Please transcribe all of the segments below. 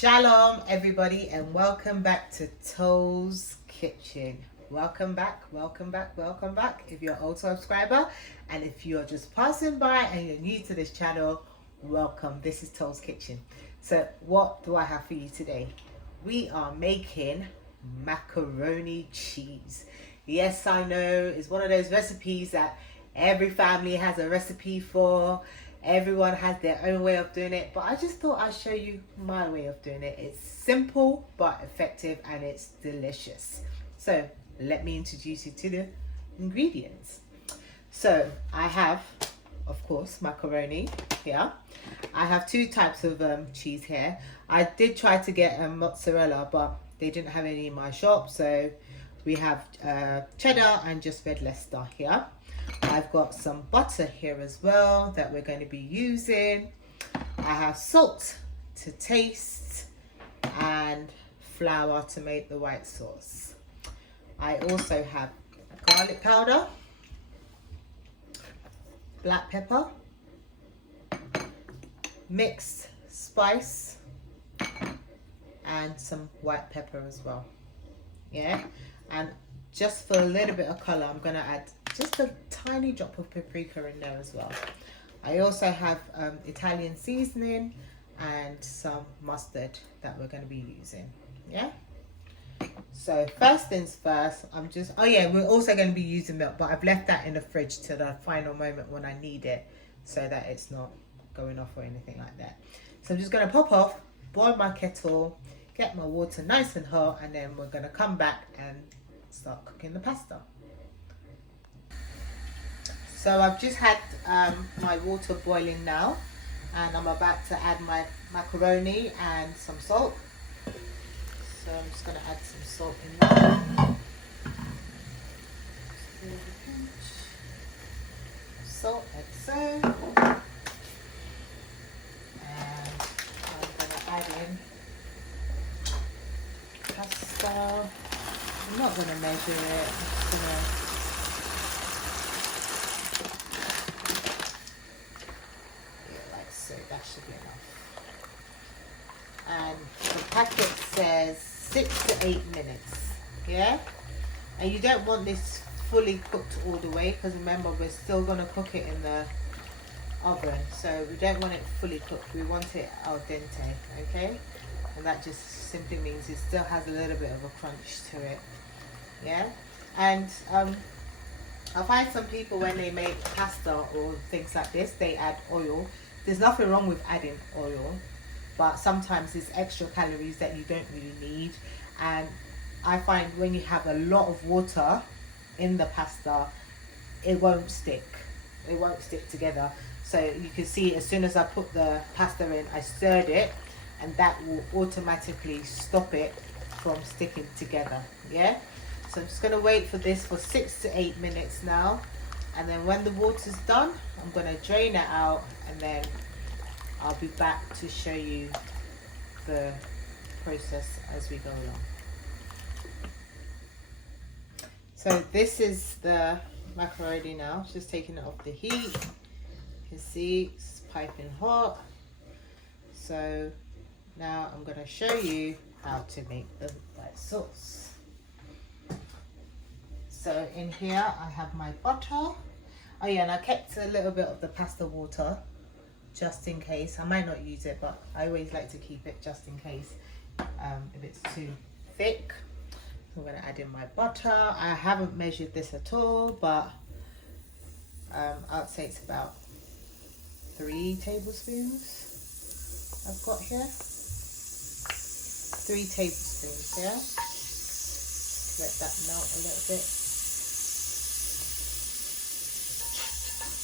Shalom everybody and welcome back to Toes Kitchen. Welcome back if you're an old subscriber, and if you're just passing by and you're new to this channel, welcome. This is Toes Kitchen. So what do I have for you today? We are making macaroni cheese. Yes, I know it's one of those recipes that every family has a recipe for. Everyone has their own way of doing it, but I just thought I'd show you my way of doing it. It's simple but effective and it's delicious. So let me introduce you to the ingredients. So I have, of course, macaroni here. I have two types of cheese here. I did try to get mozzarella, but they didn't have any in my shop. So we have cheddar and just red Leicester here. I've got some butter here as well that we're going to be using. I have salt to taste and flour to make the white sauce. I also have garlic powder, black pepper, mixed spice, and some white pepper as well. Yeah, and just for a little bit of color, I'm going to add just a tiny drop of paprika in there as well. I also have Italian seasoning and some mustard that we're going to be using. Yeah. So first things first, we're also going to be using milk, but I've left that in the fridge to the final moment when I need it, so that it's not going off or anything like that. So I'm just going to pop off, boil my kettle, get my water nice and hot, and then we're going to come back and start cooking the pasta. So I've just had my water boiling now, and I'm about to add my macaroni and some salt. So I'm just going to add some salt in there. Salt like so. And I'm going to add in pasta. I'm not going to measure it. I'm just going to that should be enough. And the packet says 6 to 8 minutes. Yeah, and you don't want this fully cooked all the way, because remember we're still going to cook it in the oven, so we don't want it fully cooked. We want it al dente. Okay, and that just simply means it still has a little bit of a crunch to it. Yeah, and I find some people, when they make pasta or things like this, they add oil. There's nothing wrong with adding oil, but sometimes there's extra calories that you don't really need. And I find when you have a lot of water in the pasta, it won't stick. It won't stick together. So you can see, as soon as I put the pasta in, I stirred it, and that will automatically stop it from sticking together. Yeah. So I'm just going to wait for this for 6 to 8 minutes now. And then when the water's done, I'm going to drain it out, and then I'll be back to show you the process as we go along. So this is the macaroni now. Just taking it off the heat. You can see it's piping hot. So now I'm going to show you how to make the white sauce. So in here I have my butter. Oh yeah, and I kept a little bit of the pasta water just in case. I might not use it, but I always like to keep it just in case if it's too thick. So I'm going to add in my butter. I haven't measured this at all, but I'd say it's about 3 tablespoons I've got here. 3 tablespoons, yeah? Let that melt a little bit.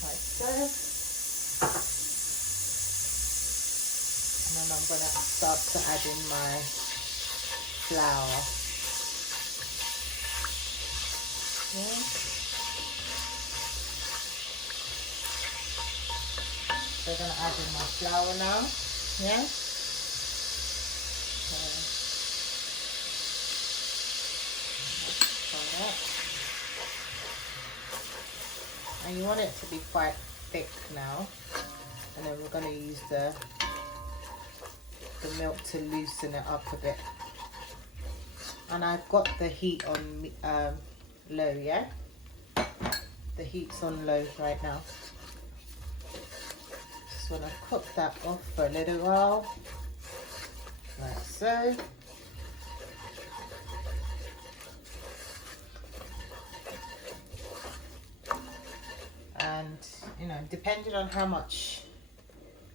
Like so. And then I'm going to start to add in my flour. Yeah. So I'm going to add in my flour now. Yeah. And you want it to be quite thick now, and then we're going to use the the milk to loosen it up a bit. And I've got the heat on low, yeah? The heat's on low right now. Just want to cook that off for a little while, like so. And, you know, depending on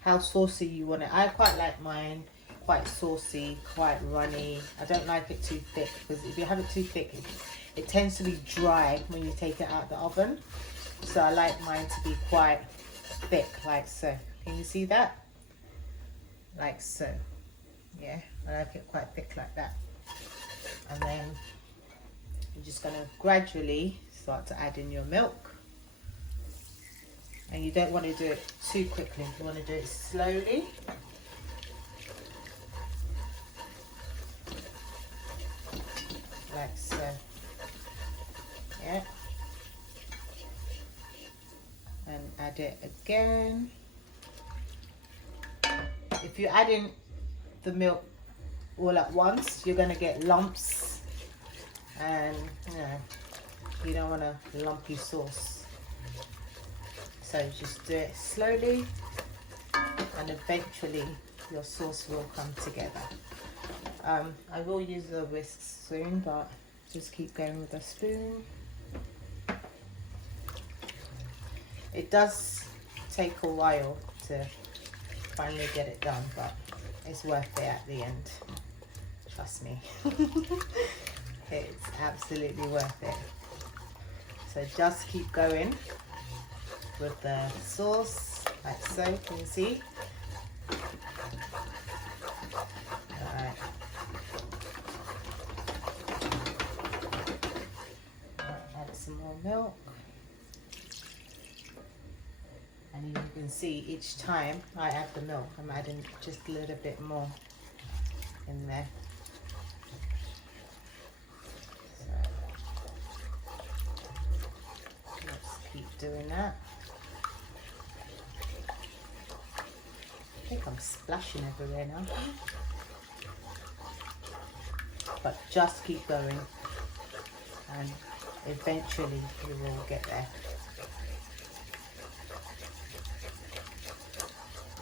how saucy you want it. I quite like mine quite saucy, quite runny. I don't like it too thick, because if you have it too thick, it tends to be dry when you take it out of the oven. So I like mine to be quite thick, like so. Can you see that? Like so. Yeah, I like it quite thick like that. And then you're just going to gradually start to add in your milk. And you don't want to do it too quickly. You want to do it slowly. Like so. Yeah. And add it again. If you add in the milk all at once, you're going to get lumps. And, you know, you don't want a lumpy sauce. So just do it slowly, and eventually your sauce will come together. I will use the whisk soon, but just keep going with the spoon. It does take a while to finally get it done, but it's worth it at the end. Trust me. It's absolutely worth it. So just keep going with the sauce, like so. Can you see? Alright. Add some more milk. And you can see each time I add the milk, I'm adding just a little bit more in there. So let's keep doing that. I think I'm splashing everywhere now. But just keep going, and eventually you will get there.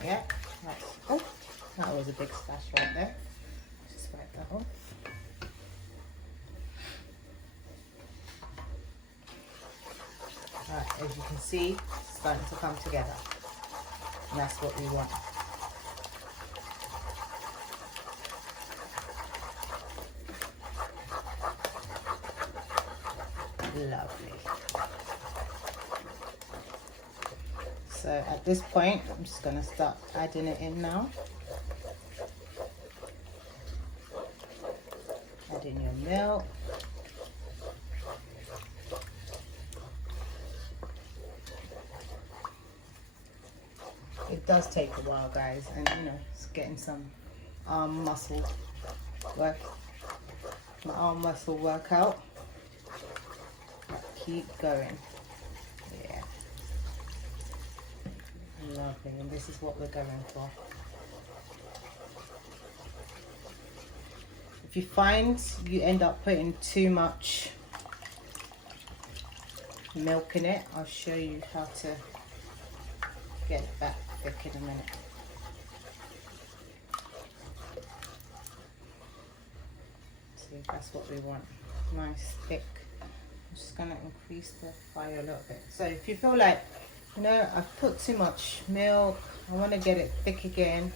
Yeah, that's, oh, that was a big splash right there. Just wipe that off. Right, as you can see, it's starting to come together. And that's what we want. Lovely. So at this point, I'm just going to start adding it in now. Add in your milk. It does take a while, guys, and you know, it's getting some arm muscle work. My arm muscle workout. Keep going. Yeah. Lovely, and this is what we're going for. If you find you end up putting too much milk in it, I'll show you how to get it back thick in a minute. See, that's what we want. Nice, thick. I'm just going to increase the fire a little bit. So if you feel like, you know, I've put too much milk, I want to get it thick again,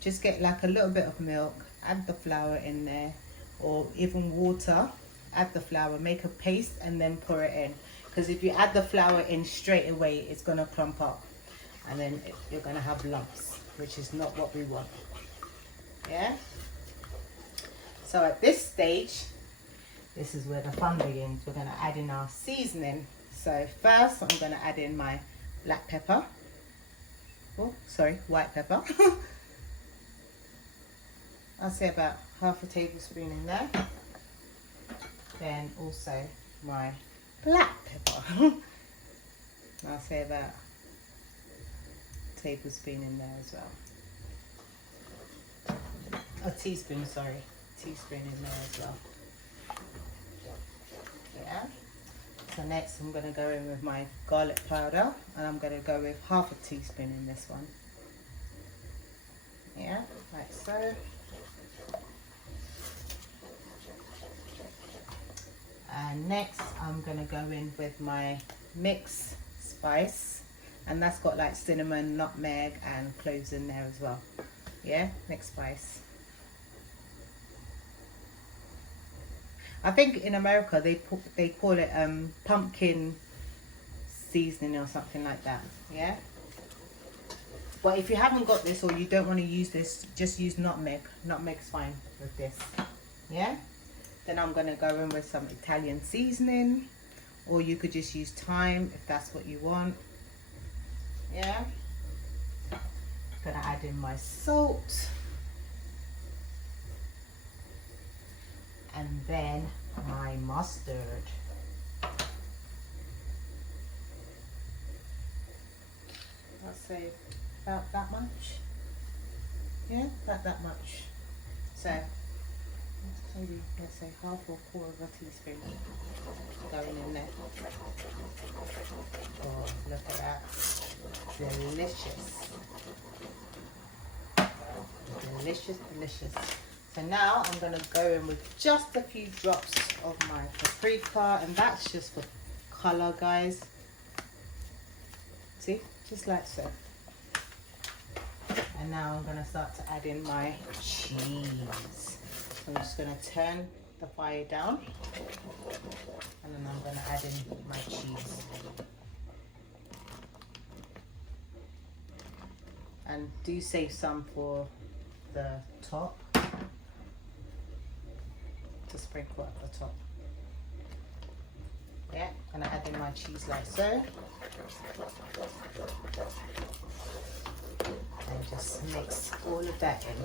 just get like a little bit of milk, add the flour in there, or even water, add the flour, make a paste, and then pour it in. Because if you add the flour in straight away, it's going to clump up, and then you're going to have lumps, which is not what we want. Yeah? So at this stage, this is where the fun begins. We're going to add in our seasoning. So first, I'm going to add in my black pepper. Oh, sorry, white pepper. I'll say about half a tablespoon in there. Then also my black pepper. I'll say about a tablespoon in there as well. A teaspoon, sorry. Teaspoon in there as well. Yeah. So next I'm going to go in with my garlic powder, and I'm going to go with half a teaspoon in this one. Yeah, like so. And next I'm going to go in with my mixed spice, and that's got like cinnamon, nutmeg and cloves in there as well. Yeah, mixed spice. I think in America they call it pumpkin seasoning or something like that. Yeah. But if you haven't got this, or you don't want to use this, just use nutmeg. Nutmeg's fine with this. Yeah. Then I'm gonna go in with some Italian seasoning, or you could just use thyme if that's what you want. Yeah. Gonna add in my salt. And then my mustard. I'll say about that much. Yeah, about that much. So maybe let's say half or quarter of a teaspoon going in there. Oh, look at that. Delicious. Delicious, delicious. So now I'm going to go in with just a few drops of my paprika, and that's just for colour, guys. See, just like so. And now I'm going to start to add in my cheese. I'm just going to turn the fire down, and then I'm going to add in my cheese. And do save some for the top, to sprinkle at the top. Yeah, and I add in my cheese like so. And just mix all of that in.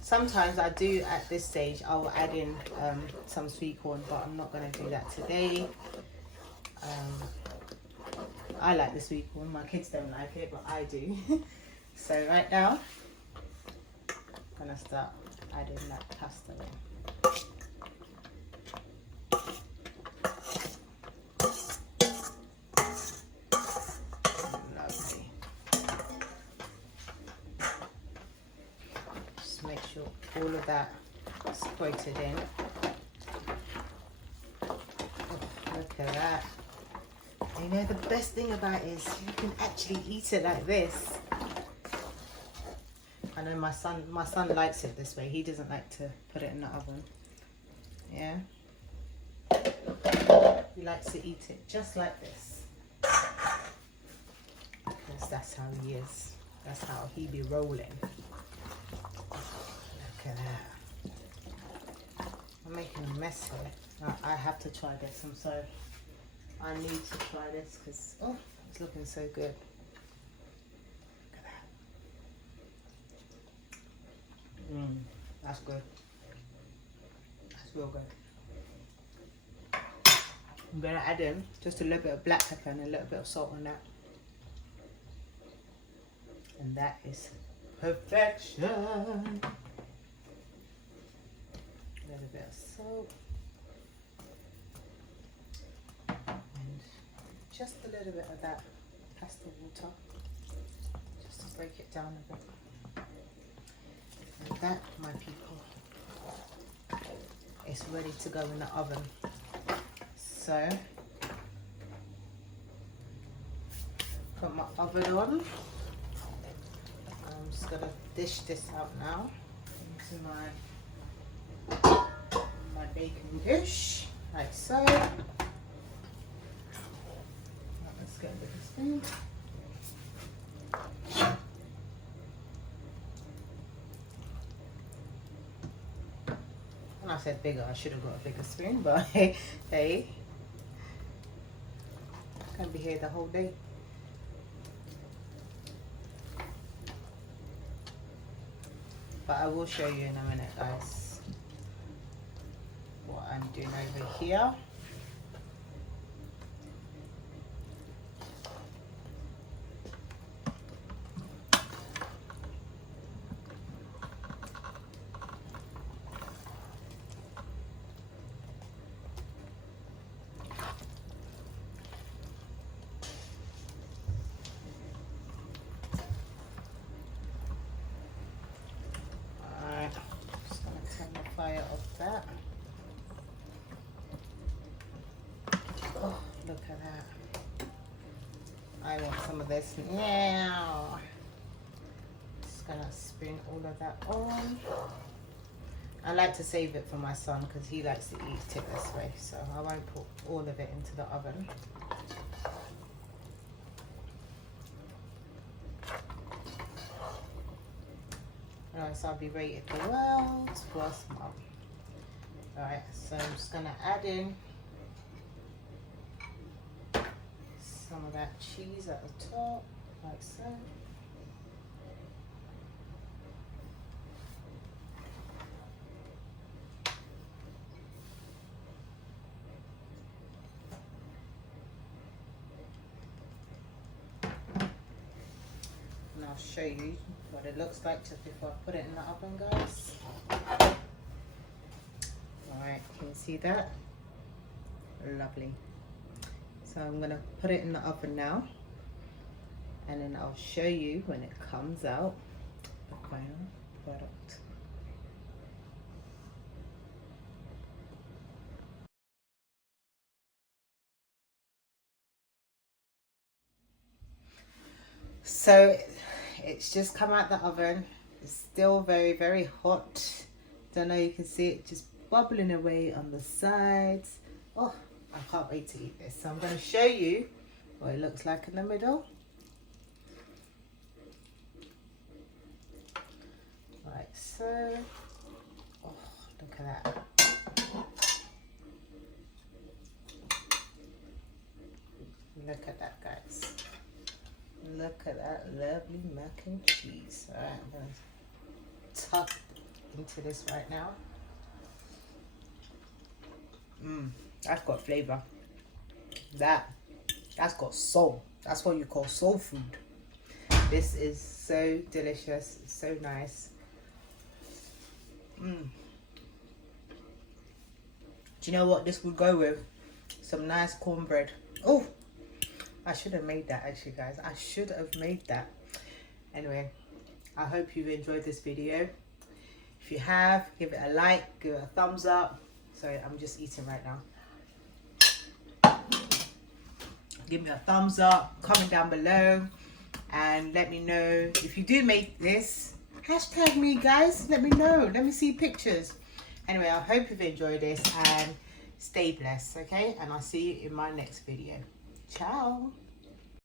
Sometimes I do at this stage, I will add in some sweet corn, but I'm not going to do that today. I like the sweet corn, my kids don't like it, but I do. So right now, I'm going to start adding that pasta in. Lovely. Just make sure all of that is coated in. Oh, look at that. You know, the best thing about it is you can actually eat it like this. I know my son likes it this way. He doesn't like to put it in the oven. Yeah. He likes to eat it just like this. Because that's how he is. That's how he be rolling. Look at that. I'm making a mess here. I have to try this. I'm so... I need to try this because, oh, it's looking so good. Look at that. That's good. That's real good. I'm going to add in just a little bit of black pepper and a little bit of salt on that. And that is perfection. A little bit of salt. And just a little bit of that pasta water. Just to break it down a bit. And that, my people, is ready to go in the oven. So, put my oven on. I'm just gonna dish this out now into my baking dish, like so. Now let's get rid of this thing. And I said bigger, I should have got a bigger spoon, but hey, I can be here the whole day. But I will show you in a minute, guys, what I'm doing over here. some of this now. Just gonna spring all of that on. I like to save it for my son because he likes to eat it this way, so I won't put all of it into the oven. So I'll be rated the world's worst mom. Alright, so I'm just gonna add in some of that cheese at the top, like so. And I'll show you what it looks like just before I put it in the oven, guys. Alright, can you see that? Lovely. So I'm going to put it in the oven now, and then I'll show you when it comes out, the final product. So it's just come out the oven. It's still very, very hot. Don't know, you can see it just bubbling away on the sides. Oh, I can't wait to eat this. So I'm going to show you what it looks like in the middle. Like so. Oh, look at that. Look at that, guys. Look at that lovely mac and cheese. Alright, I'm going to tuck into this right now. That's got flavour. That's got soul. That's what you call soul food. This is so delicious. It's so nice. Do you know what this would go with? Some nice cornbread. Oh, I should have made that actually, guys. I should have made that. Anyway, I hope you've enjoyed this video. If you have, give it a like, give it a thumbs up. Sorry, I'm just eating right now. Give me a thumbs up, comment down below, and let me know if you do make this. Hashtag me, guys. Let me know. Let me see pictures. Anyway, I hope you've enjoyed this, and stay blessed, okay? And I'll see you in my next video. Ciao.